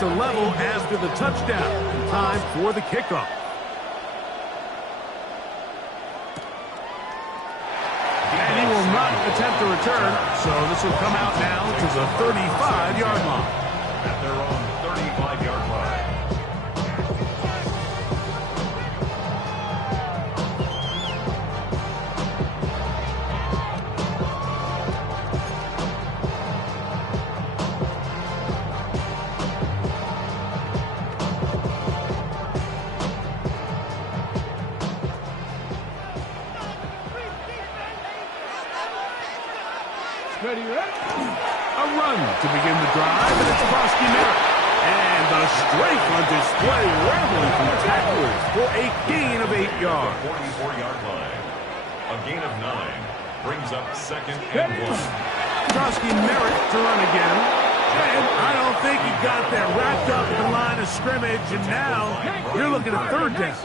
to level after the touchdown. Time for the kickoff. And he will not attempt to return, so this will come out now to the 35-yard line. At their own 35-yard line. A run to begin the drive, and it's Krosky Merritt. And the strength on display, rambling from tacklers for a gain of 8 yards. 44-yard line. A gain of 9 brings up 2nd and 1. Krosky Merritt to run again. And I don't think he got there. Wrapped up at the line of scrimmage, and now you're looking at 3rd down.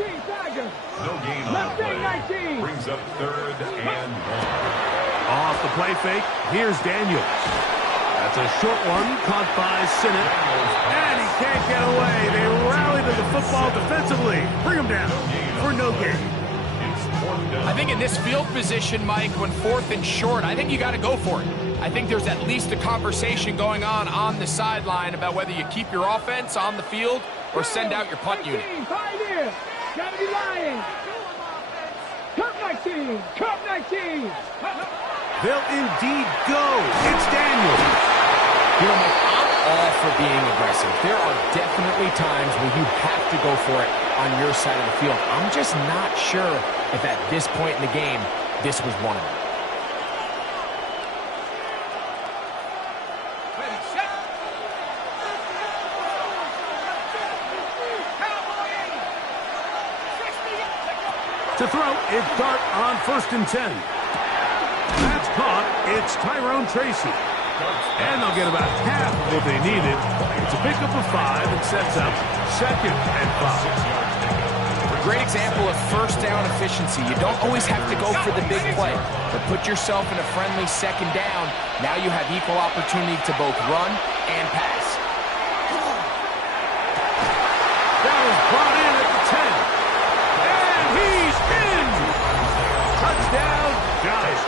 No gain on the play. Brings up 3rd and 1. Off the play fake, here's Daniels. That's a short one, caught by Sinnott. And he can't get away. They rally to the football defensively. Bring him down for no gain. I think in this field position, Mike, when 4th and short, I think you got to go for it. I think there's at least a conversation going on the sideline about whether you keep your offense on the field or send out your punt unit. Gotta be lying. Cup 19. Cup 19. They'll indeed go. It's Daniels. You know, Mike, I'm all for being aggressive. There are definitely times where you have to go for it on your side of the field. I'm just not sure if at this point in the game, this was one of them. To throw, it's Dart on 1st and 10. That's caught. It's Tyrone Tracy. And they'll get about half of what they needed. It's a pickup of 5 and sets up 2nd and 5. Great example of first down efficiency. You don't always have to go for the big play, but put yourself in a friendly 2nd down. Now you have equal opportunity to both run and pass. That was brought in at the 10. And he's in! Touchdown, Giants.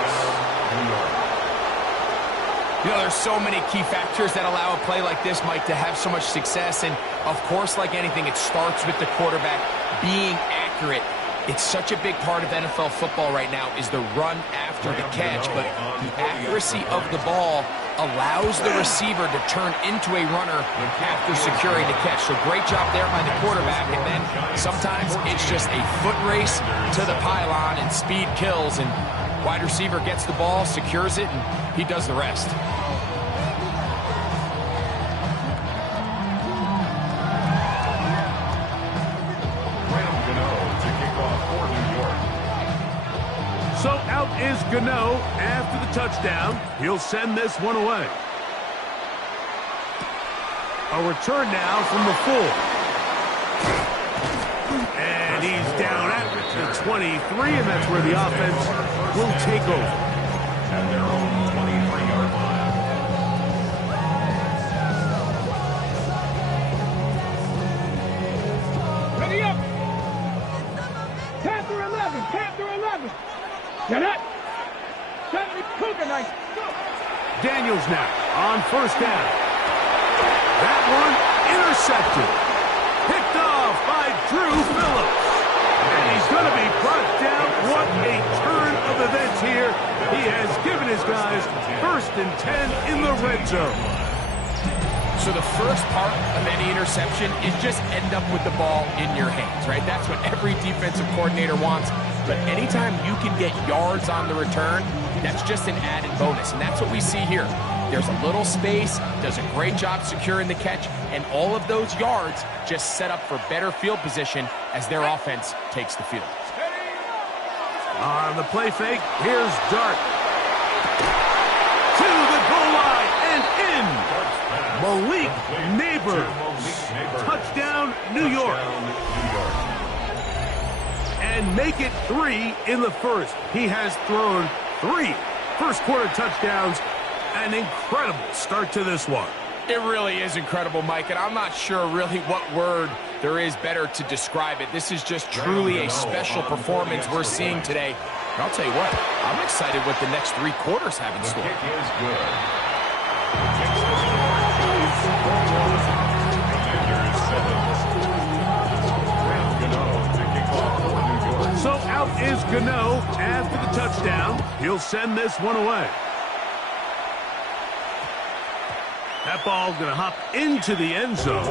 You know, there's so many key factors that allow a play like this, Mike, to have so much success. And, of course, like anything, it starts with the quarterback being accurate. It's such a big part of NFL football right now is the run after the catch. But the accuracy of the ball allows the receiver to turn into a runner after securing the catch. So great job there by the quarterback. And then sometimes it's just a foot race to the pylon and speed kills. And wide receiver gets the ball, secures it, and he does the rest. So out is Gano after the touchdown. He'll send this one away. A return now from the full. And he's down at the 23, and that's where the offense will take over. At their own 23-yard line. Ready up. Panther 11. Panther 11. Get it. Cougar nice. Daniels now on 1st down. That one intercepted. Picked off by Drew Phillips. And he's going to be brought down. What a turn of events here. He has given his guys 1st and 10 in the red zone. So the first part of any interception is just end up with the ball in your hands, right? That's what every defensive coordinator wants. But anytime you can get yards on the return, that's just an added bonus. And that's what we see here. There's a little space, does a great job securing the catch, and all of those yards just set up for better field position as their offense takes the field. On the play fake, here's Dart. To the goal line and in. Malik Neighbors. Touchdown, New York. And make it 3 in the first. He has thrown 3 first quarter touchdowns. An incredible start to this one. It really is incredible, Mike, and I'm not sure really what word there is better to describe it. This is just truly a special performance we're seeing today. And I'll tell you what, I'm excited what the next 3 quarters have in store. The kick is good. So out is Gano after the touchdown. He'll send this one away. That ball's going to hop into the end zone.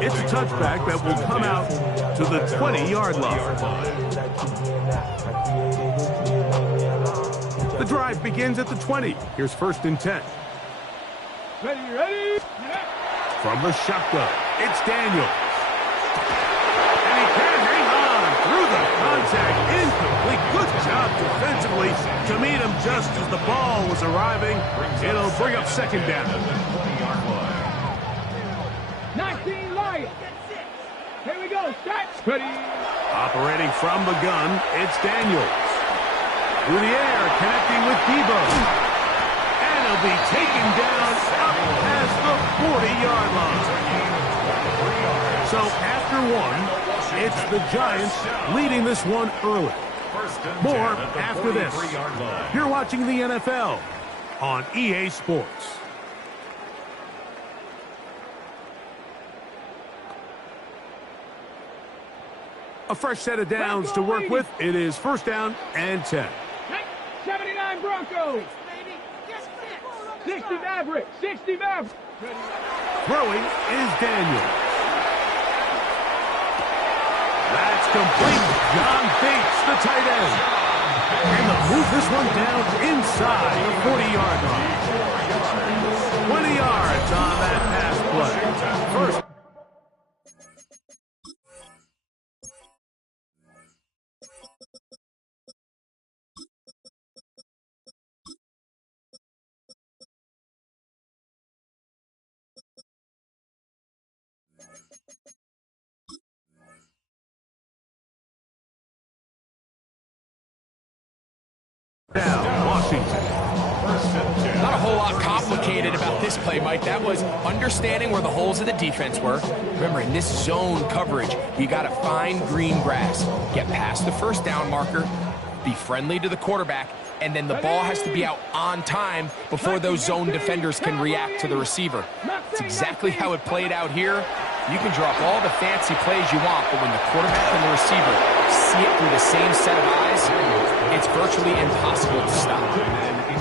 It's a touchback that will come out to the 20-yard line. The drive begins at the 20. Here's 1st and 10. Ready. From the shotgun, it's Daniels. And he can hang on through the contact. Incomplete. Good job defensively to meet him just as the ball was arriving. It'll bring up 2nd down. 19 Lions. Here we go. Start. Ready. Operating from the gun, it's Daniels. Through the air, connecting with Debo. And he'll be taken down up past the 40-yard line. So after 1, it's the Giants leading this one early. More after this. You're watching the NFL on EA Sports. A fresh set of downs to work with. It is 1st down and 10. 79 Broncos. 60 Mavericks. 60 Mavericks. Throwing is Daniel. That's complete. John Bates, the tight end. And they'll move this one down inside the 40-yard line. 20 yards on that pass play. First. Down, Washington. Not a whole lot complicated about this play, Mike. That was understanding where the holes of the defense were. Remember, in this zone coverage, you got to find green grass, get past the 1st down marker, be friendly to the quarterback, and then the ball has to be out on time before those zone defenders can react to the receiver. It's exactly how it played out here. You can drop all the fancy plays you want, but when the quarterback and the receiver see it through the same set of eyes, it's virtually impossible to stop.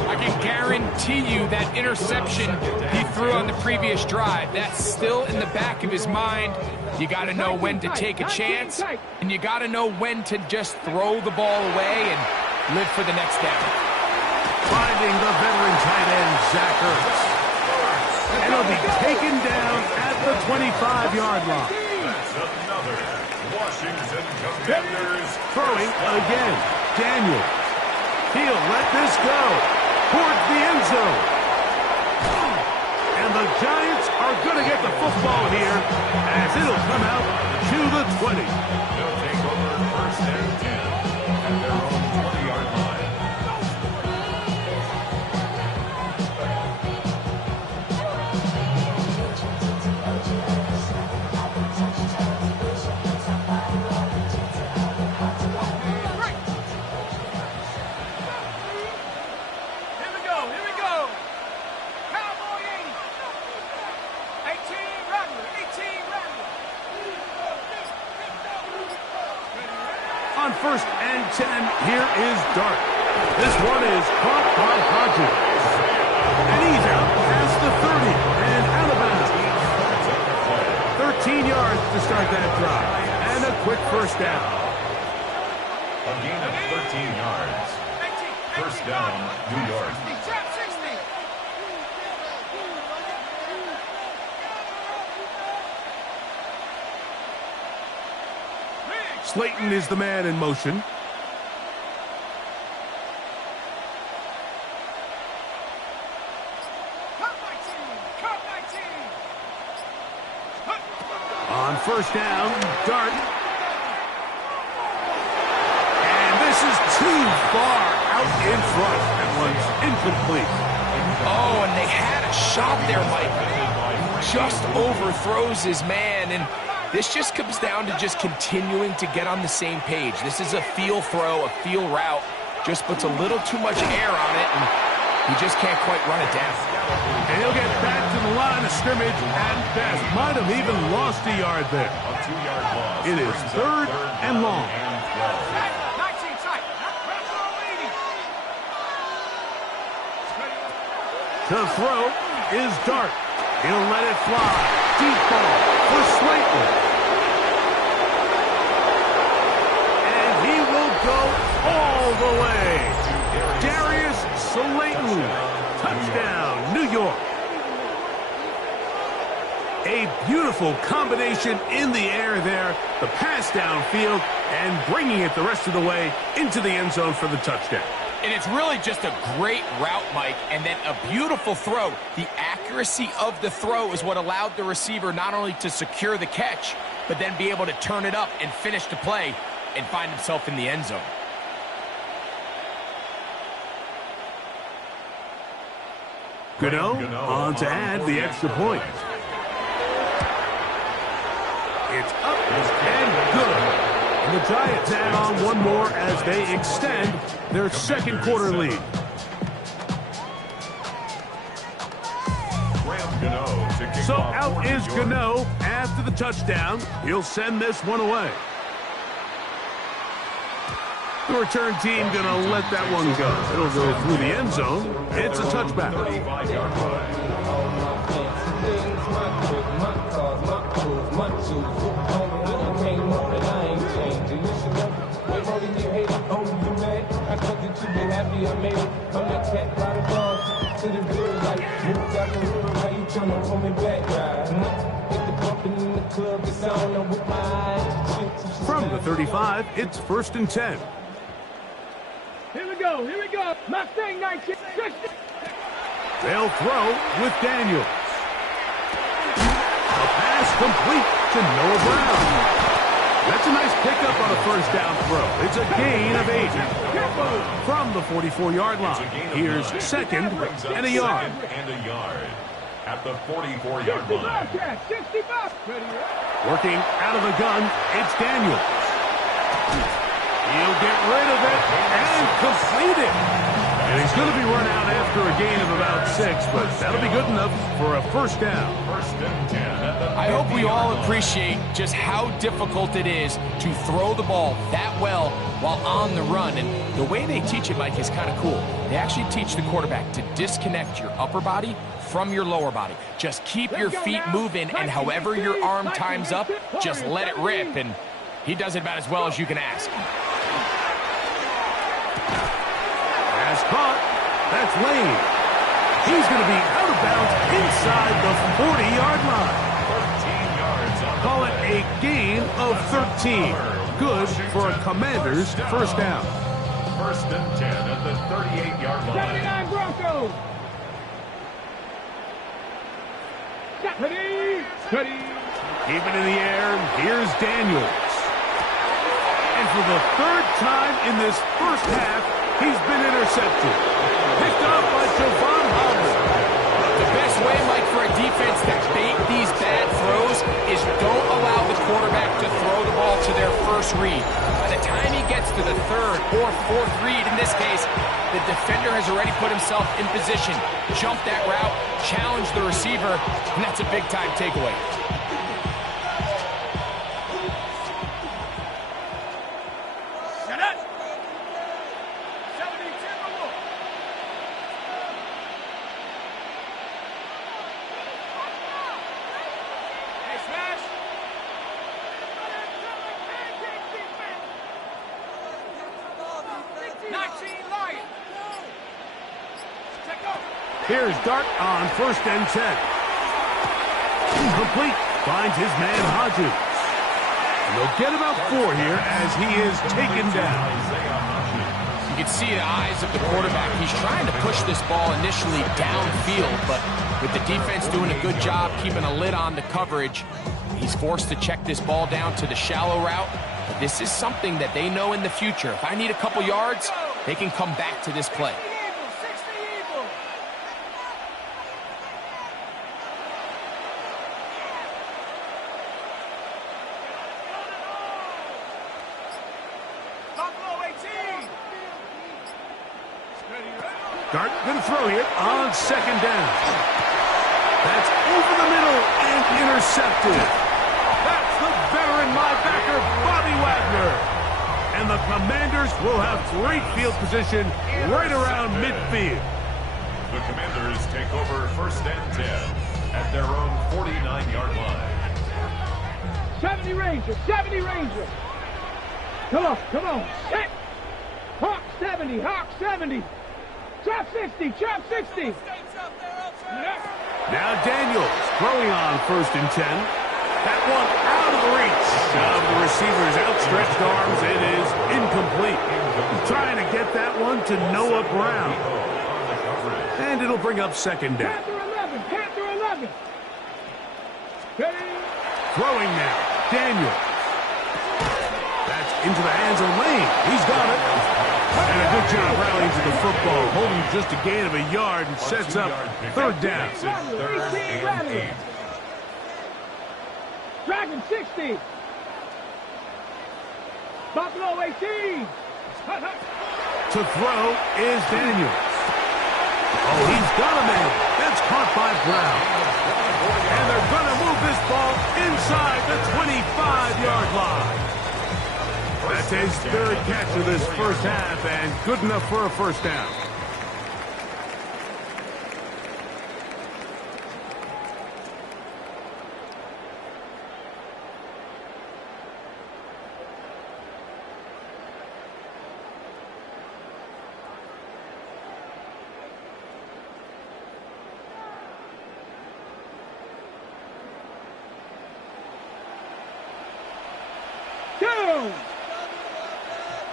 I can guarantee you that interception he threw on the previous drive, that's still in the back of his mind. You got to know when to take a chance, and you got to know when to just throw the ball away and live for the next down. Finding the veteran tight end, Zach Ertz. And he'll be taken down at the 25-yard line. That's another Washington Commanders. Throwing again, Daniel. He'll let this go towards the end zone. And the Giants are going to get the football here as it'll come out to the 20. They'll take over 1st and 10 at their own 20-yard line. On 1st and 10, here is Dart. This one is caught by Hodges. And he's out past the 30 and out of bounds. 13 yards to start that drive. And a quick 1st down. A gain of 13 yards. 1st down, New York. Slayton is the man in motion. On 1st down, Dart. And this is too far out in front. That one's incomplete. Oh, and they had a shot there, Mike. Just overthrows his man, and this just comes down to just continuing to get on the same page. This is a feel throw, a feel route. Just puts a little too much air on it, and he just can't quite run it down. And he'll get back to the line of scrimmage at best. Might have even lost a yard there. A 2-yard loss. It is third and long. To throw is Dart. He'll let it fly. Deep ball for Slayton. And he will go all the way. Darius Slayton. Touchdown, New York. A beautiful combination in the air there. The pass downfield and bringing it the rest of the way into the end zone for the touchdown. And it's really just a great route, Mike, and then a beautiful throw. The accuracy of the throw is what allowed the receiver not only to secure the catch, but then be able to turn it up and finish the play and find himself in the end zone. Gano on to add the extra point. It's up and good. And the Giants add on one more as they extend their second quarter lead. So out is Gano after the touchdown. He'll send this one away. The return team going to let that one go. It'll go through the end zone. It's a touchback. From the 35, it's 1st and 10. Here we go, here we go. Mustang 19. They'll throw with Daniels. A pass complete to Noah Brown. That's a nice pickup on a first down throw. It's a gain of 8. From the 44-yard line, here's second and a yard. At the 44-yard line. Working out of the gun, it's Daniels. He'll get rid of it and complete it. And he's going to be run out after a gain of about 6, but that'll be good enough for a first down. I hope we all appreciate just how difficult it is to throw the ball that well while on the run. And the way they teach it, Mike, is kind of cool. They actually teach the quarterback to disconnect your upper body from your lower body. Just keep your feet moving, and however your arm times up, just let it rip. And he does it about as well as you can ask. Pass caught. That's Lane. He's going to be out of bounds inside the 40-yard line. 13 yards. Call it a gain of 13. Good for a Commander's first down. 1st and 10 at the 38-yard line. 79 Broncos. Ready. Keep it in the air. Here's Daniels. And for the third time in this first half, he's been intercepted. Picked up by Javon Holland. The best way, Mike, for a defense to bait these bad throws is don't allow the quarterback to throw the ball to their first read. By the time he gets to the third or fourth read, in this case, the defender has already put himself in position, jumped that route, challenged the receiver, and that's a big-time takeaway. Here's Dart on 1st and 10. Complete. Finds his man Hodges. And they'll get about 4 here as he is taken down. You can see the eyes of the quarterback. He's trying to push this ball initially downfield, but with the defense doing a good job keeping a lid on the coverage, he's forced to check this ball down to the shallow route. But this is something that they know in the future. If I need a couple yards, they can come back to this play. Dart going to throw here on second down. That's over the middle and intercepted. That's the veteran linebacker, Bobby Wagner. And the Commanders will have great field position right around midfield. The Commanders take over 1st and 10 at their own 49-yard line. 70 Ranger, 70 Ranger. Come on, come on. Hit. Hawk 70, Hawk 70. Trap 60, trap 60. Now Daniels throwing on 1st and 10. That one out of the reach of the receiver's outstretched arms. It is incomplete. He's trying to get that one to Noah Brown. And it'll bring up 2nd down. Panther 11. Throwing now, Daniels. That's into the hands of Lane. He's got it. And a good job rallying to the football, holding just a gain of a yard and sets up 3rd down. 3rd and 8. Dragon 60. Buffalo 18. To throw is Daniels. Oh, he's got a man. That's caught by Brown. And they're going to move this ball inside the 25-yard line. That's his 3rd catch of this first half, and good enough for a 1st down. Two.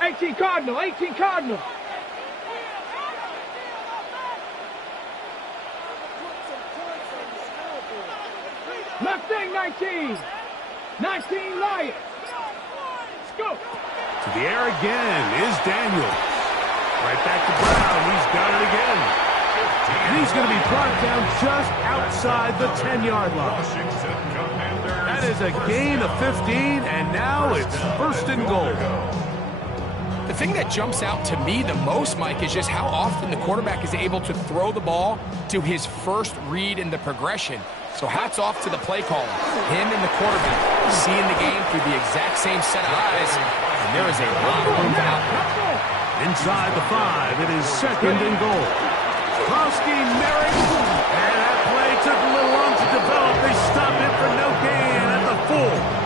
18 Cardinal, 18 Cardinal. Mustang 19. 19 Lions. Let's go. To the air again is Daniels. Right back to Brown. He's got it again. And he's going to be brought down just outside the 10-yard line. That is a gain of 15, and now it's 1st and goal. The thing that jumps out to me the most, Mike, is just how often the quarterback is able to throw the ball to his first read in the progression. So hats off to the play caller. Him and the quarterback seeing the game through the exact same set of eyes, and there is a lot of room out there. Inside the 5, it is 2nd and goal. Krosky, Merrick, and that play took a little long to develop. They stopped it for no gain at the 4.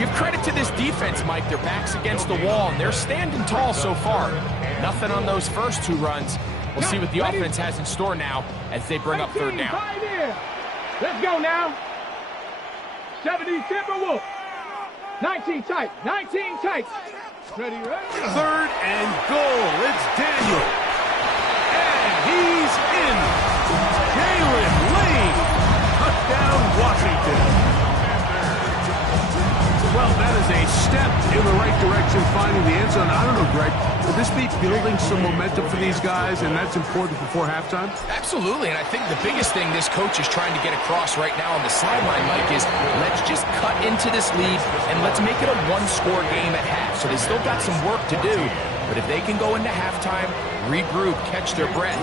Give credit to this defense, Mike. Their back's against the wall, and they're standing tall so far. Nothing on those first 2 runs. We'll see what the offense has in store now as they bring up 3rd down. Let's go now. 70 Timberwolf. 19 tight. 19 tight. Ready, ready? 3rd and goal. It's Daniel. And he's in. Jalen Lane. Touchdown, Washington. Well, that is a step in the right direction, finding the end zone. I don't know, Greg, would this be building some momentum for these guys, and that's important before halftime? Absolutely, and I think the biggest thing this coach is trying to get across right now on the sideline, Mike, is let's just cut into this lead, and let's make it a 1-score game at half. So they still got some work to do, but if they can go into halftime, regroup, catch their breath,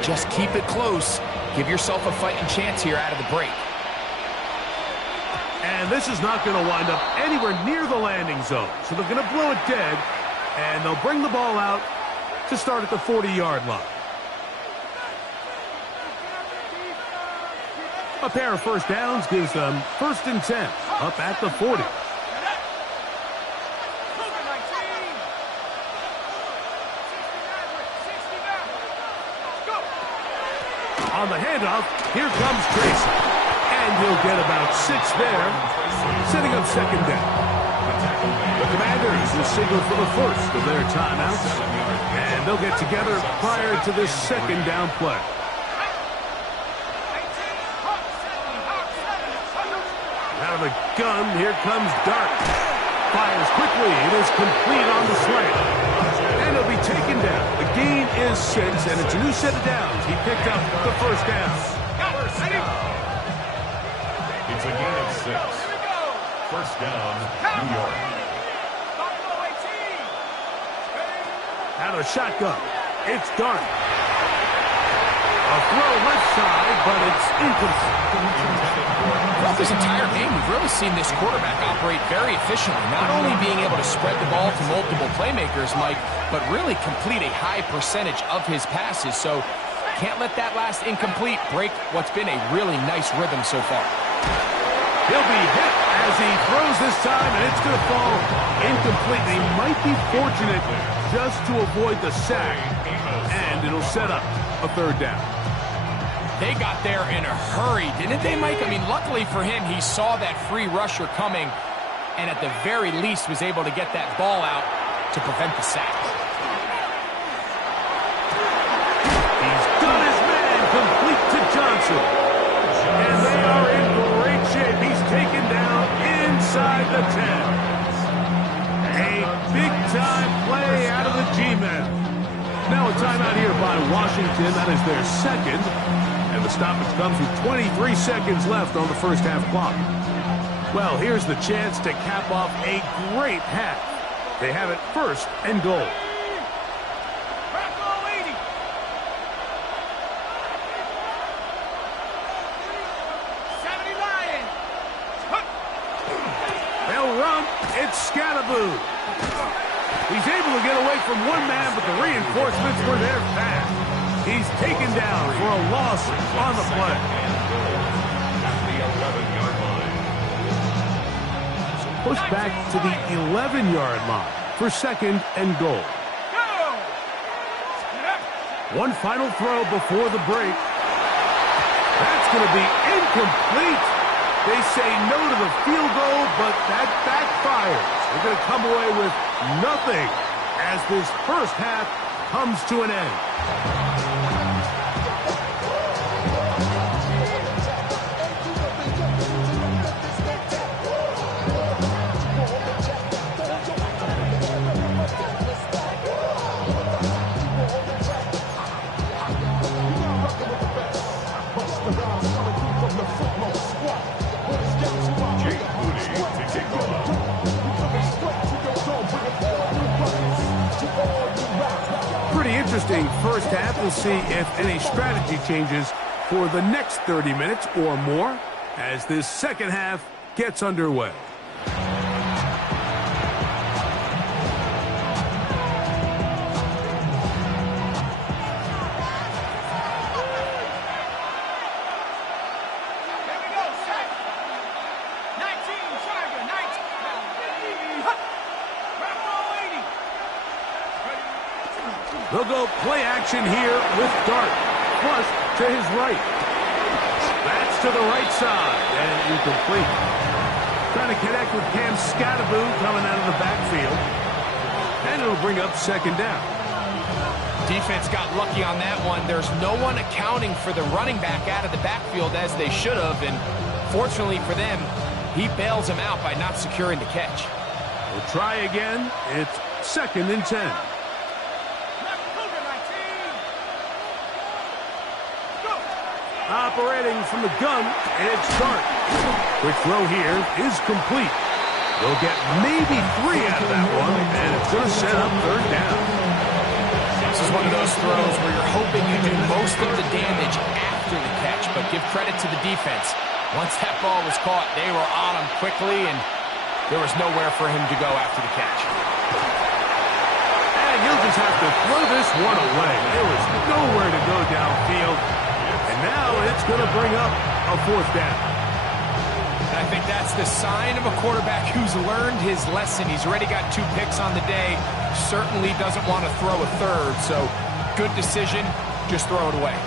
just keep it close, give yourself a fighting chance here out of the break. And this is not going to wind up anywhere near the landing zone. So they're going to blow it dead, and they'll bring the ball out to start at the 40-yard line. A pair of 1st downs gives them 1st and 10, up at the 40. On the handoff, here comes Tracy. And he'll get about 6 there, setting up 2nd down. The Commanders will signal for the first of their timeouts, and they'll get together prior to this 2nd down play. Out of the gun, here comes Dart. Fires quickly, it is complete on the slant. And he'll be taken down. The gain is 6, and it's a new set of downs. He picked up the 1st down. It's a gain of 6. 1st down, New York. Out of the shotgun, it's Dart. A throw left side, but it's incomplete. Throughout this entire game, we've really seen this quarterback operate very efficiently, not only being able to spread the ball to multiple playmakers, Mike, but really complete a high percentage of his passes. So can't let that last incomplete break what's been a really nice rhythm so far. He'll be hit as he throws this time, and it's going to fall incomplete. They might be fortunate just to avoid the sack, and it'll set up a third down. They got there in a hurry, didn't they, Mike? I mean, luckily for him, he saw that free rusher coming, and at the very least was able to get that ball out to prevent the sack. He's done his man, complete to Johnson. And they are in great shape. He's taken down inside the 10. A big-time play out of the G-men. Now a timeout here by Washington. That is their second. And the stoppage comes with 23 seconds left on the first half clock. Well, here's the chance to cap off a great half. They have it first and goal. They'll run. It's Scattaboo. He's able to get away from one man, but the reinforcements were there fast. He's taken down for a loss on the play. Push back to the 11-yard line for second and goal. One final throw before the break. That's going to be incomplete. They say no to the field goal, but that backfires. They're going to come away with nothing as this first half comes to an end. Interesting first half. We'll see if any strategy changes for the next 30 minutes or more as this second half gets underway. They'll go play action here with Dart. Flush to his right. That's to the right side. And incomplete. Trying to connect with Cam Scattaboo coming out of the backfield. And it'll bring up second down. Defense got lucky on that one. There's no one accounting for the running back out of the backfield as they should have. And fortunately for them, he bails him out by not securing the catch. We'll try again. It's second and 10. Operating from the gun, it's Dart. Quick throw here is complete. They'll get maybe 3 out of that one, and it's going to set up third down. This is one of those throws where you're hoping you do most of the damage after the catch, but give credit to the defense. Once that ball was caught, they were on him quickly, and there was nowhere for him to go after the catch. And he'll just have to throw this one away. There was nowhere to go downfield. And now it's going to bring up a fourth down. And I think that's the sign of a quarterback who's learned his lesson. He's already got 2 picks on the day. Certainly doesn't want to throw a third. So good decision. Just throw it away.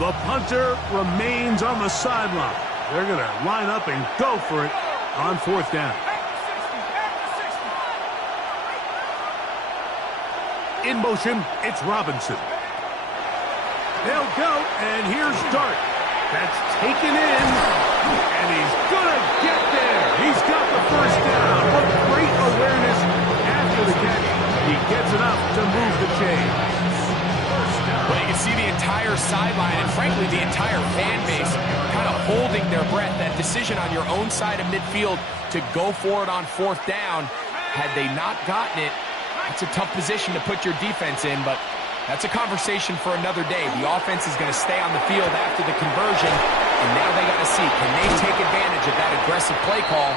The punter remains on the sideline. They're going to line up and go for it on fourth down. In motion, it's Robinson. They'll go, and here's Dart. That's taken in, and he's going to get there. He's got the first down. What great awareness after the catch. He gets enough to move the chain. Well, you can see the entire sideline and, frankly, the entire fan base kind of holding their breath. That decision on your own side of midfield to go for it on fourth down, had they not gotten it, it's a tough position to put your defense in, but That's a conversation for another day. The offense is going to stay on the field after the conversion, and now they got to see, can they take advantage of that aggressive play call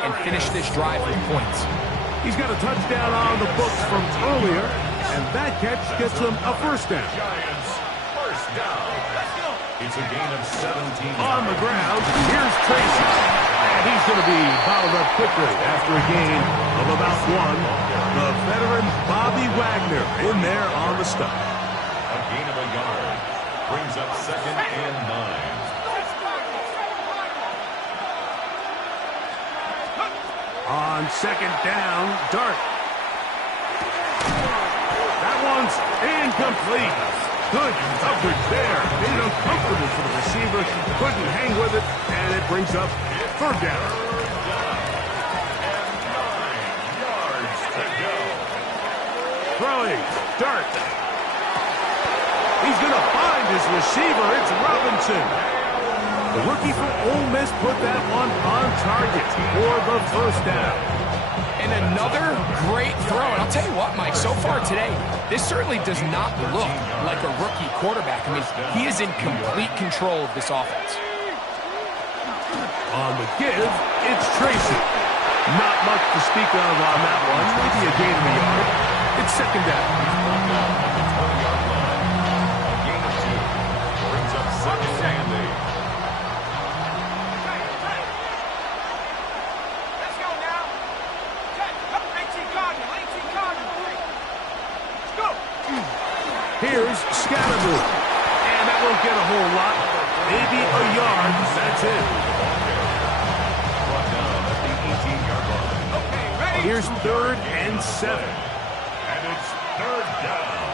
and finish this drive with points? He's got a touchdown on the books from earlier, and that catch gets him a first down. Giants, first down. It's a gain of 17. On the ground, here's Tracy. And he's going to be bottled up quickly after a gain of about one. The veteran Bobby Wagner in there on the stop. A gain of a yard. Brings up 2nd and 9. On 2nd down, Dart. That one's incomplete. Good coverage there. Made it uncomfortable for the receiver. Couldn't hang with it, and it brings up 3rd down. And 9 yards to go. Throwing, Dart. He's going to find his receiver. It's Robinson. The rookie from Ole Miss put that one on target for the first down. And another great throw. And I'll tell you what, Mike, so far today, this certainly does not look like a rookie quarterback. I mean, he is in complete control of this offense. On the give, it's Tracy. Not much to speak of on that one. Maybe a gain of a yard. It's 2nd down. A gain of 2. Brings up 2nd and 8. Here's Scatterboo. And that won't get a whole lot. Maybe a yard. That's it. Brought down at the 18-yard line. Okay, ready? Here's 3rd and 7. And it's 3rd down.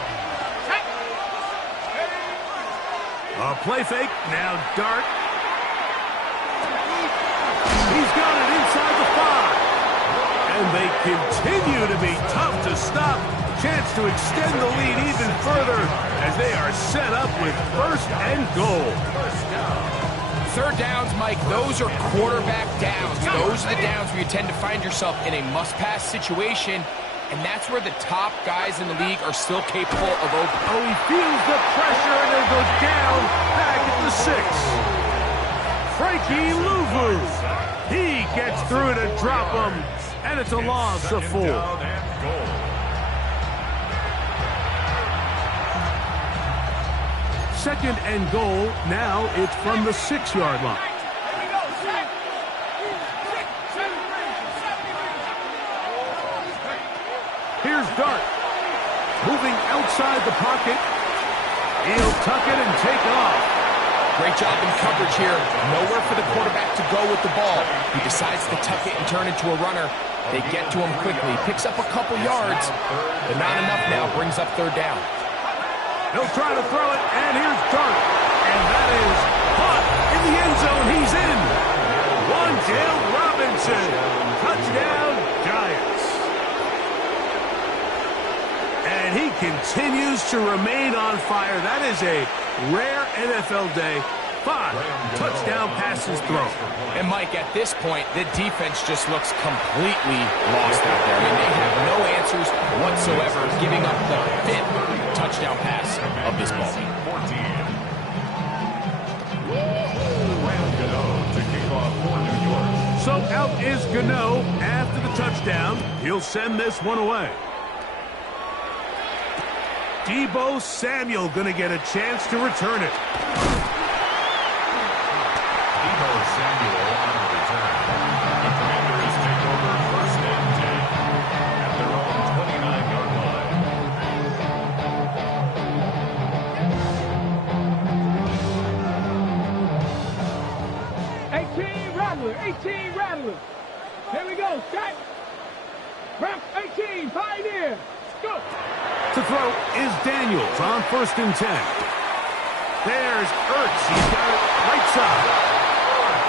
A play fake. Now Dart. He's got it inside the 5. And they continue to be tough to stop. Chance to extend the lead even further as they are set up with 1st and goal. 3rd downs, Mike, those are quarterback downs. Those are the downs where you tend to find yourself in a must-pass situation, and that's where the top guys in the league are still capable of opening. Oh, he feels the pressure, and he'll go down back at the 6. Frankie Louvu. He gets through to drop him, and it's a loss of 4. Down and goal. 2nd and goal. Now it's from the 6-yard line. Here's Dart. Moving outside the pocket. He'll tuck it and take off. Great job in coverage here. Nowhere for the quarterback to go with the ball. He decides to tuck it and turn into a runner. They get to him quickly. Picks up a couple yards, but not enough now. Brings up 3rd down. He'll try to throw it, and here's Dart. And that is caught in the end zone. He's in. Wandale Robinson. Touchdown, Giants. And he continues to remain on fire. That is a rare NFL day. 5 touchdown passes thrown. And, Mike, at this point, the defense just looks completely lost out there. I mean, they have no answers whatsoever, giving up the 5th touchdown pass of this ball game. 14. To kick off for New York. So out is Gano after the touchdown. He'll send this one away. Deebo Samuel going to get a chance to return it. Deebo Samuel on the return. The Commanders take over 1st and 10 at their own 29-yard line. 18 Rattler, 18 Rattler. Here we go, set. Prep 18, Pioneer. Go. To throw is Daniels on 1st and 10. There's Ertz. He's got it right side.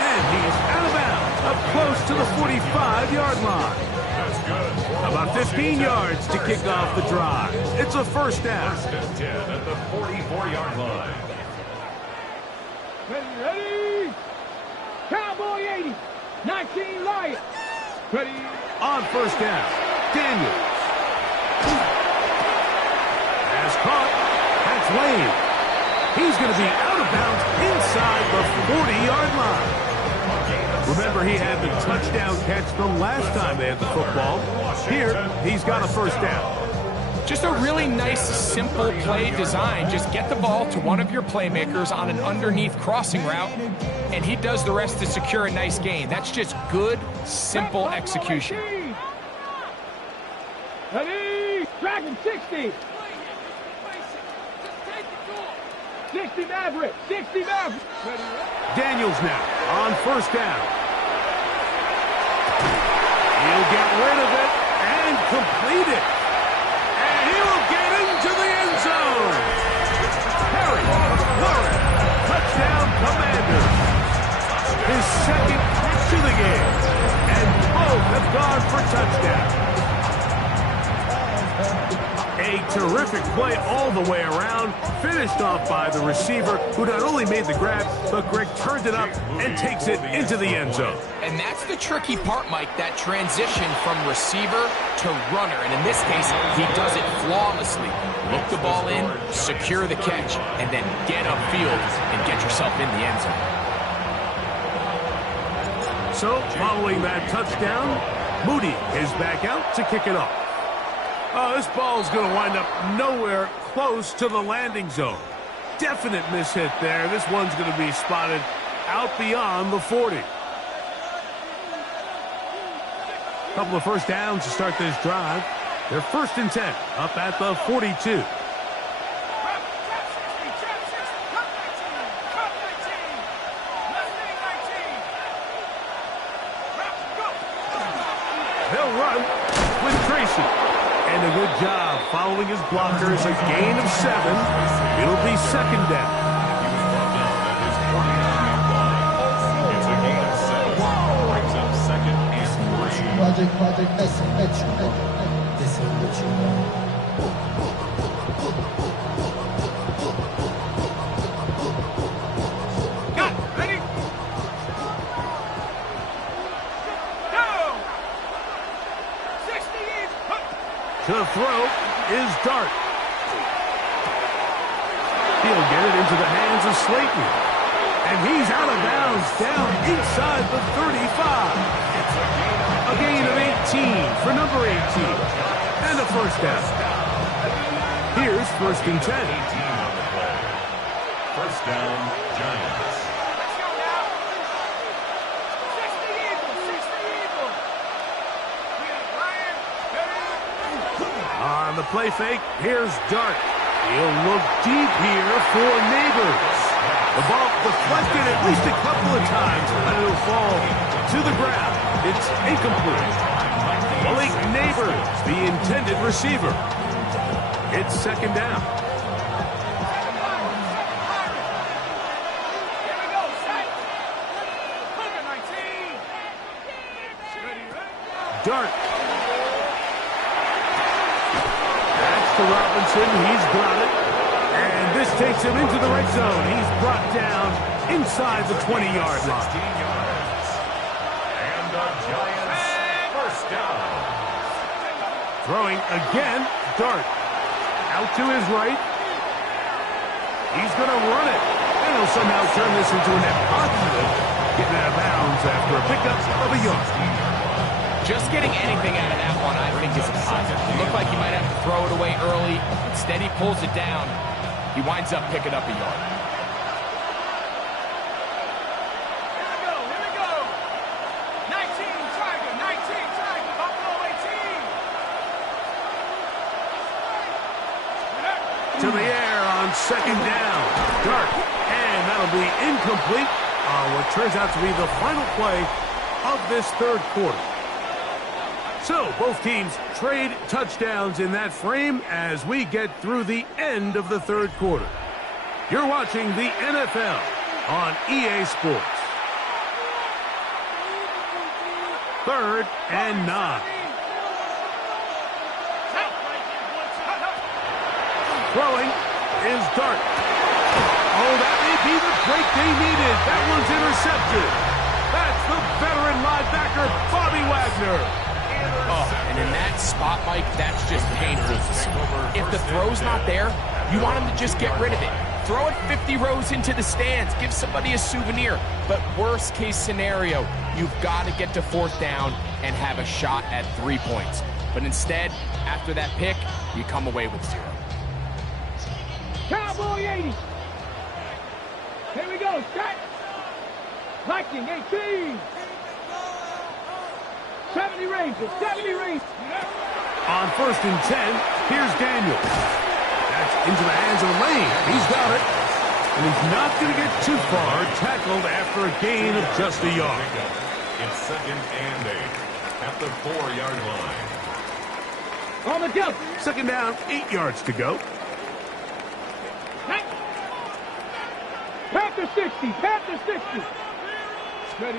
And he's out of bounds, up close to the 45-yard line. That's good. About 15 yards to kick off the drive. It's a 1st down. 1st and 10 at the 44-yard line. Ready? Cowboy 80, 19 Lions. Ready? On 1st down, Daniels. Has caught. Swain. He's going to be out of bounds inside the 40-yard line. Remember, he had the touchdown catch the last time they had the football. Here, he's got a first down. Just a really nice, simple play design. Just get the ball to one of your playmakers on an underneath crossing route, and he does the rest to secure a nice gain. That's just good, simple execution. Ready? Dragon 60. 60 Maverick. 60 Maverick. Daniels now on first down. He'll get rid of it and complete it. And he will get into the end zone. Harry Warren, touchdown Commanders. His second catch of the game. And both have gone for touchdowns. A terrific play all the way around, finished off by the receiver, who not only made the grab, but Greg turned it up and takes it into the end zone. And that's the tricky part, Mike, that transition from receiver to runner. And in this case, he does it flawlessly. Look the ball in, secure the catch, and then get upfield and get yourself in the end zone. So, following that touchdown, Moody is back out to kick it off. Oh, this ball's going to wind up nowhere close to the landing zone. Definite mishit there. This one's going to be spotted out beyond the 40. Couple of first downs to start this drive. They're 1st and 10, up at the 42. They'll run with Tracy. And a good job following his blockers, a gain of 7. It'll be 2nd down. It's a gain of 7. Brings up 2nd and 3. Project, this is what you want. Got it. Ready? Go! 60 each. To throw is Dart. He'll get it into the hands of Slayton. And he's out of bounds down inside the 35. A gain of 18 for number 18. And a first down. Here's 1st and 10. 18 on the play. First down, Giants. Let's go now. 60 Eagles. 60 Eagles. We got Ryan. On the play fake, here's Dart. He'll look deep here for Neighbors. The ball deflected at least a couple of times, and it'll fall to the ground. It's incomplete. Malik Neighbors, the intended receiver. It's 2nd down. Here we go. Set. Hook 19. Ready? Dart. That's to Robinson. He's got it. And this takes him into the red zone. He's brought down inside the 20-yard line. 16 yards. And the Giants, first down. Throwing again, Dart. Out to his right. He's going to run it. And he'll somehow turn this into a net positive. Getting out of bounds after a pickup of a yard. Just getting anything out of that one, I think, is a positive. It looked like he might have to throw it away early. Instead, he pulls it down. He winds up picking up a yard. Here we go. 19 Tiger. Buffalo 18. To the air on 2nd down. Dart. And that'll be incomplete on what turns out to be the final play of this 3rd quarter. So, both teams trade touchdowns in that frame as we get through the end of the 3rd quarter. You're watching the NFL on EA Sports. 3rd and 9. Throwing is Dart. Oh, that may be the break they needed. That one's intercepted. That's the veteran linebacker, Bobby Wagner. Oh, and in that spot, Mike, that's just painful. If the throw's not there, You want him to just get rid of it. Throw it 50 rows into the stands. Give somebody a souvenir. But worst case scenario, you've got to get to 4th down and have a shot at 3 points. But instead, after that pick, you come away with 0. Cowboy 80. Here we go. Set. Viking 18. 70 Rangers. 70 Rangers. On 1st and 10, here's Daniels. That's into the hands of Lane. He's got it. And he's not going to get too far, tackled after a gain of just a yard. It's 2nd and 8 at the 4-yard line. On the jump. 2nd down, 8 yards to go. Panther 60. Panther 60. Ready,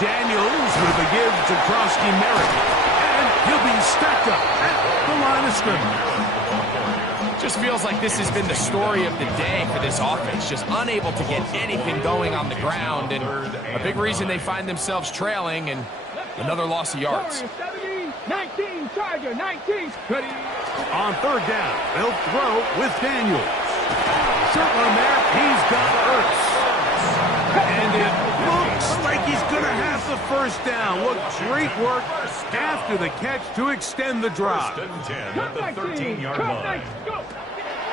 Daniels with a give to Krosky Merritt. And he'll be stacked up at the line of scrimmage. Just feels like this has been the story of the day for this offense. Just unable to get anything going on the ground. And a big reason they find themselves trailing and another loss of yards. 70, 19, Charger, 19. Ready. On 3rd down, they'll throw with Daniels. Circling there, he's got Ertz. And it looks like he's going to have the 1st down. What great work after the catch to extend the drive. 1st and 10 at the 13-yard line.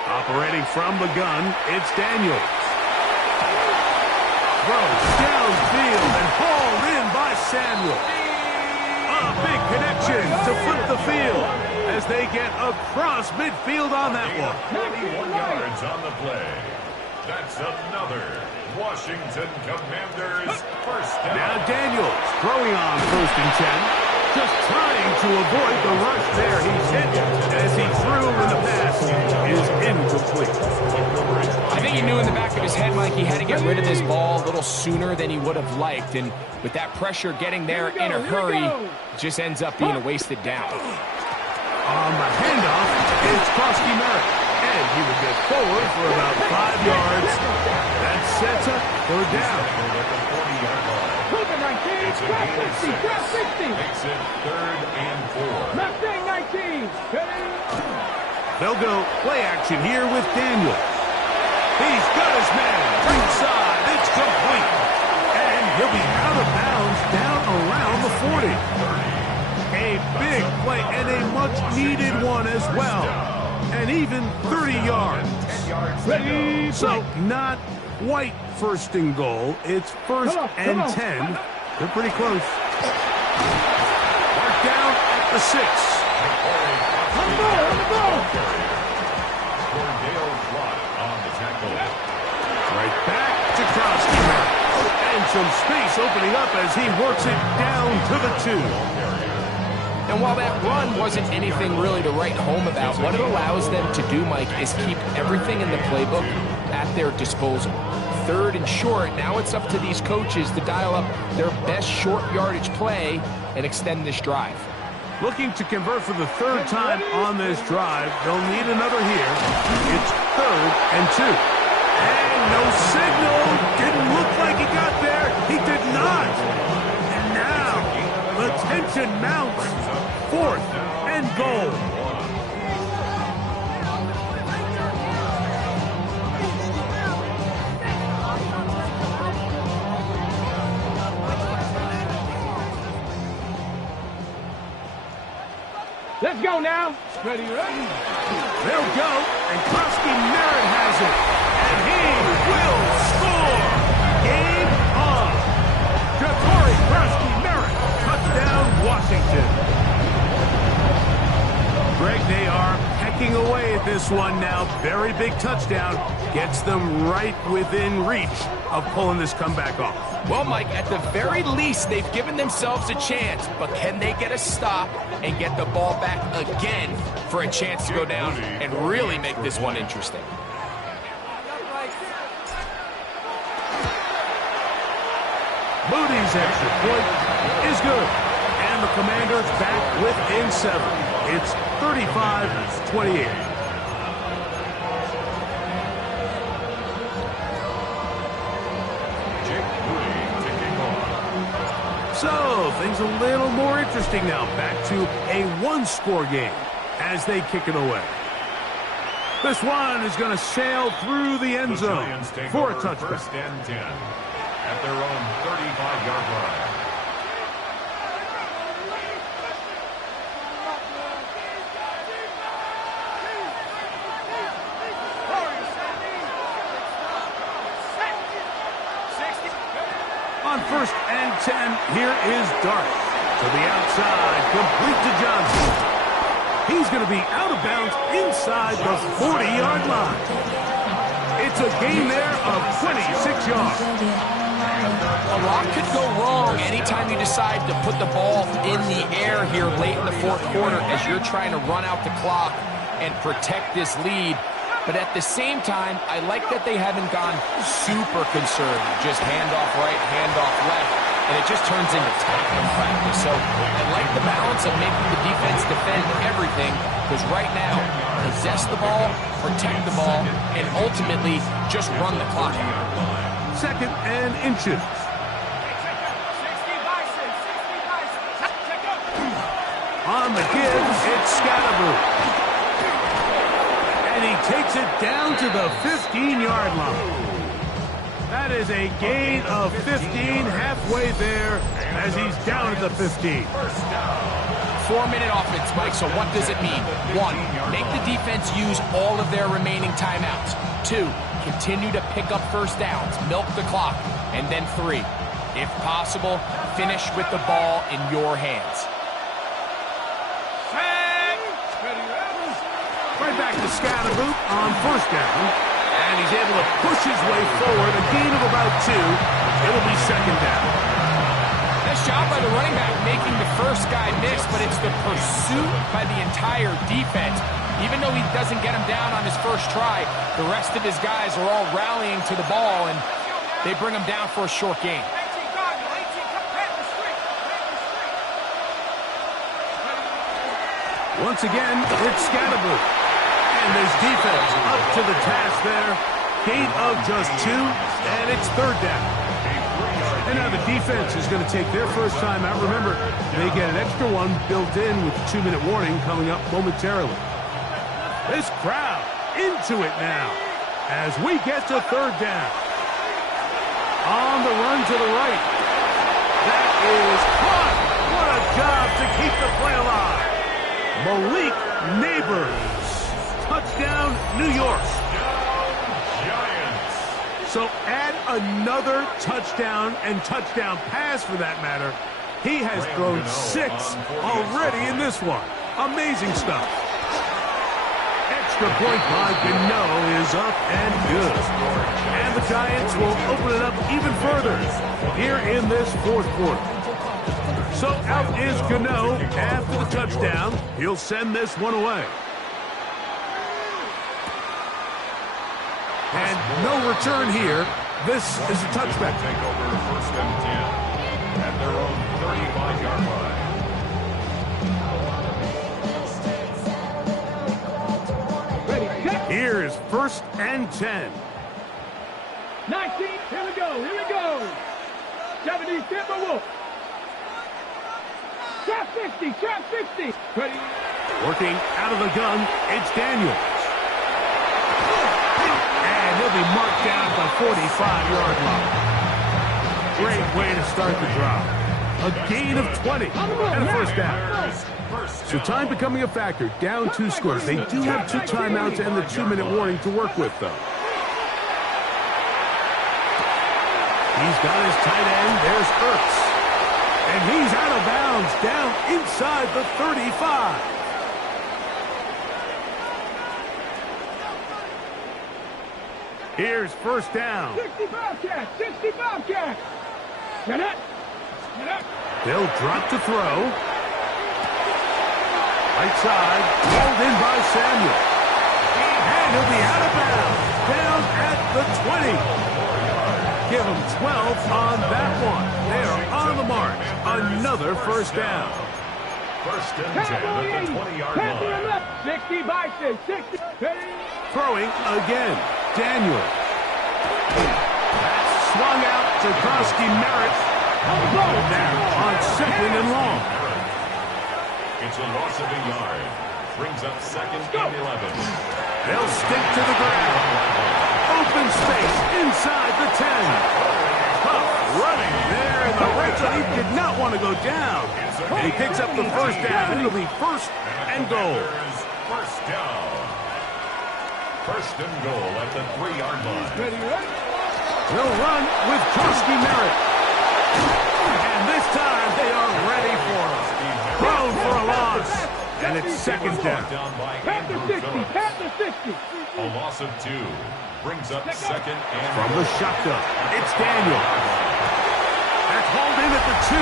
Operating from the gun, it's Daniels. Throws downfield and hauled in by Samuel. A big connection to flip the field as they get across midfield on that one. 41 yards on the play. That's another Washington Commanders 1st down. Now Daniels throwing on 1st and 10. Just trying to avoid the rush there. He's hit as he threw and the pass is incomplete. I think he knew in the back of his head, Mike, he had to get rid of this ball a little sooner than he would have liked. And with that pressure getting there in a hurry, it just ends up being a wasted down. On the handoff, it's Krosky Merritt. And he will get forward for about 5 yards. That sets up 3rd down. At the 40-yard line. Cougar 19, It's a drop gain of 60, drop 60. Makes it 3rd and 4. Mustang 19. Ready. They'll go play action here with Daniels. He's got his man. Right side. It's complete. And he'll be out of bounds down around the 40. A big play and a much-needed one as well. And even 30 yards. Ready. So not quite 1st and goal. It's 1st and 10. They're pretty close. Mark down at the 6. On the ball, on the ball. Cordell Flott on the tackle. Right back to Krosky. And some space opening up as he works it down to the 2. And while that run wasn't anything really to write home about, what it allows them to do, Mike, is keep everything in the playbook at their disposal. 3rd and short, now it's up to these coaches to dial up their best short yardage play and extend this drive. Looking to convert for the 3rd time on this drive. They'll need another here. It's 3rd and 2. And no signal. Didn't look like he got there. He did not. And now the tension mounts. 4th and goal. Let's go now. Ready, ready. They'll go, and Krosky Merritt has it. And he will score. Game on. Jatori Krosky Merritt. Touchdown, Washington. Greg, they are pecking away at this one now. Very big touchdown. Gets them right within reach of pulling this comeback off. Well, Mike, at the very least, they've given themselves a chance, but can they get a stop and get the ball back again for a chance to go down and really make this one interesting? Moody's extra point is good. And the Commanders back within 7. It's 35-28. So, things a little more interesting now. Back to a one-score game as they kick it away. This one is going to sail through the end zone Giants take for a over touchdown. first and 10 at their own 35-yard line. On first and 10, here is Dart. To the outside, complete to Johnson. He's going to be out of bounds inside the 40-yard line. It's a gain there of 26 yards. A lot could go wrong anytime you decide to put the ball in the air here late in the fourth quarter as you're trying to run out the clock and protect this lead. But at the same time, I like that they haven't gone super conservative. Just handoff right, handoff left, and it just turns into tackling practice. So I like the balance of making the defense defend everything, because right now, possess the ball, protect the ball, and ultimately just run the clock out. Second and inches. On the give, it's Scatterboo. And he takes it down to the 15-yard line. That is a gain of 15, halfway there as he's down at the 15. 4-minute offense, Mike, so what does it mean? 1, make the defense use all of their remaining timeouts. 2, continue to pick up first downs, milk the clock. And then 3, if possible, finish with the ball in your hands. Right back to Scatterboo on first down. And he's able to push his way forward, a gain of about 2. It'll be second down. Nice job by the running back making the first guy miss, but it's the pursuit by the entire defense. Even though he doesn't get him down on his first try, the rest of his guys are all rallying to the ball, and they bring him down for a short gain. Once again, it's Scatterboo. And his defense up to the task there. Gain of just 2, and it's third down. And now the defense is going to take their first time out. Remember, they get an extra one built in with the 2-minute warning coming up momentarily. This crowd into it now as we get to third down. On the run to the right. That is caught. What a job to keep the play alive. Malik Neighbors. Touchdown, New York. Giants. So add another touchdown and touchdown pass for that matter. He has thrown 6 already in this one. Amazing stuff. Extra point by Gano is up and good. And the Giants will open it up even further here in this fourth quarter. So out is Gano after the touchdown. He'll send this one away. And no return here. This is a touchback. Take over first and 10 at their own 35-yard line. Ready, set. Here's first and 10. 19, here we go. 70, Timberwolf. Trap 60. Ready. Working out of the gun, it's Daniels. And he'll be marked down at the 45-yard line. Great way to start the drive. A gain of 20 and a first down. So time becoming a factor, down 2 scores. They do have 2 timeouts and the 2-minute warning to work with, though. He's got his tight end. There's Ertz. And he's out of bounds, down inside the 35. Here's first down. 65 catch. Get it. They'll drop to throw. Right side, hauled in by Samuel. And he'll be out of bounds, down at the 20. Give him 12 on that one. They are on the mark. Another first down. First and 10 at the 20-yard line. 60 by 60. Throwing again. Daniel. Swung out to Krosky Merritt. Down on second and long. It's a loss of a yard. Brings up 2nd and 11. They'll stick to the ground. Open space inside the 10. Tough running there in the red zone. He did not want to go down. And he picks up the first down. It'll be 1st and goal. First down. 1st and goal at the 3-yard line. They'll run with Koski Merritt. And this time they are ready for him. Thrown for a loss. And it's 2nd down. Panther 60, Panther 60. A loss of 2. Brings up 2nd and From the shotgun, it's Daniel. That's hauled in at the 2.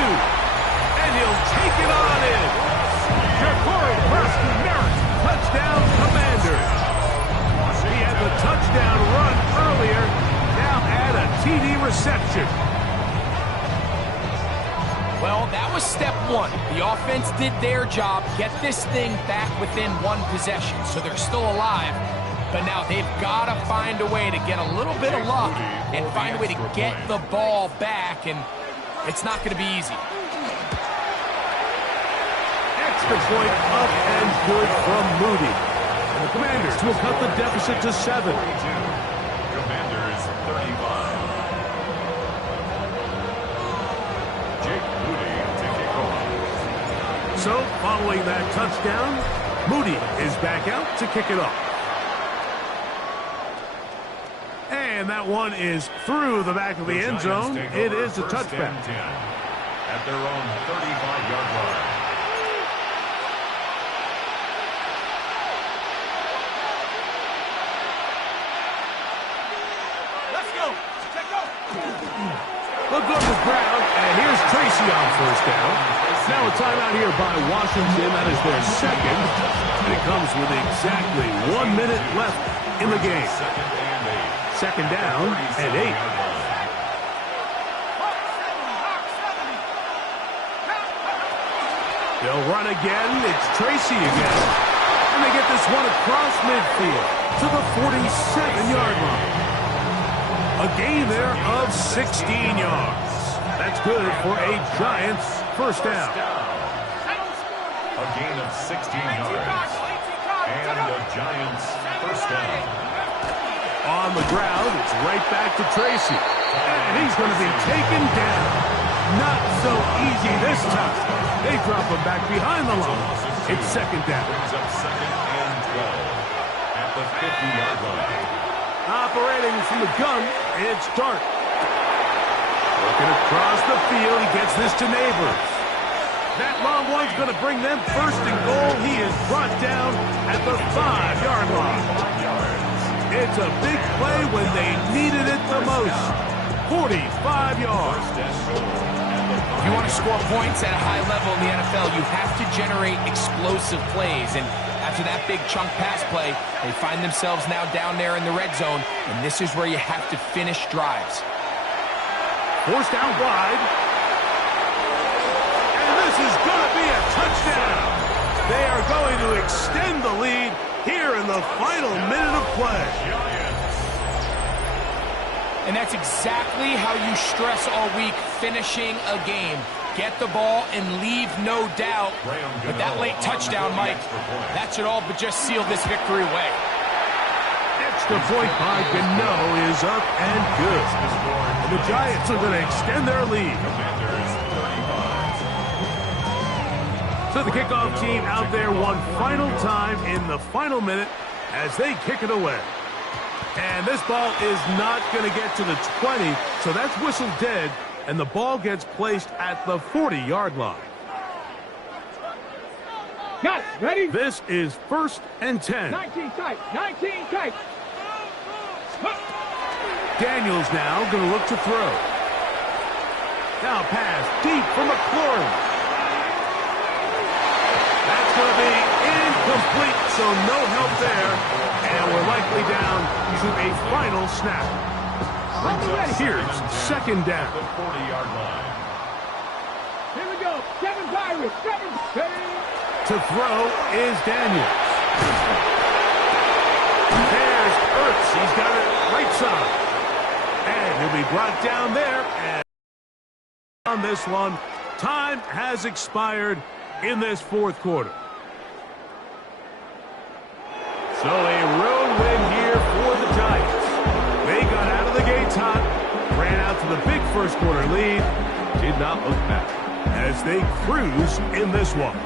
And he'll take it on in. Ja'Cory Koski Merritt. Touchdown, Commanders. He had the touchdown run earlier. Now add a TD reception. Well, that was step 1. The offense did their job, get this thing back within 1 possession, so they're still alive. But now they've got to find a way to get a little bit of luck and find a way to get the ball back, and it's not going to be easy. Extra point up and good from Moody. And the Commanders will cut the deficit to 7. Commanders 35. Jake Moody to kick off. So, following that touchdown, Moody is back out to kick it off. And that one is through the back of the end zone. It is a touchback. At their own 35-yard line. Let's go. Look on the ground, and here's Tracy on 1st down. Now a timeout here by Washington. That is their 2nd. And it comes with exactly 1 minute left in the game. 2nd down and 8. They'll run again. It's Tracy again. And they get this one across midfield to the 47-yard line. A gain there of 16 yards. That's good for a Giants 1st down. A gain of 16 yards. And the Giants 1st down. On the ground, it's right back to Tracy. And he's going to be taken down. Not so easy this time. They drop him back behind the line. It's 2nd down. Brings up 2nd and 12 at the 50-yard line. Operating from the gun, it's Dart. Looking across the field, he gets this to Neighbors. That long one's going to bring them 1st and goal. He is brought down at the 5-yard line. It's a big play when they needed it the most. 45 yards. If you want to score points at a high level in the NFL, you have to generate explosive plays. And after that big chunk pass play, they find themselves now down there in the red zone, and this is where you have to finish drives. Forced out wide. And this is going to be a touchdown. They are going to extend the lead here in the final minute of play. And that's exactly how you stress all week, finishing a game. Get the ball and leave no doubt. But that late touchdown, Mike, that should all but just seal this victory away. Extra point by Gano is up and good. And the Giants are going to extend their lead. So the kickoff team out there one final time in the final minute as they kick it away. And this ball is not going to get to the 20, so that's whistled dead, and the ball gets placed at the 40-yard line. Got it. Ready? This is 1st and 10. 19 tight. 19 tight. Daniels now going to look to throw. Now pass deep for McLaurin. That's going to be incomplete, so no help there. And we're likely down to a final snap. Here's 2nd down. The 40-yard line. Here we go. 7 Pirates. 7. To throw is Daniels. There's Ertz. He's got it right side. And he'll be brought down there. And on this one, time has expired in this 4th quarter. So a road win here for the Giants. They got out of the gates hot, ran out to the big first quarter lead, did not look back as they cruise in this one.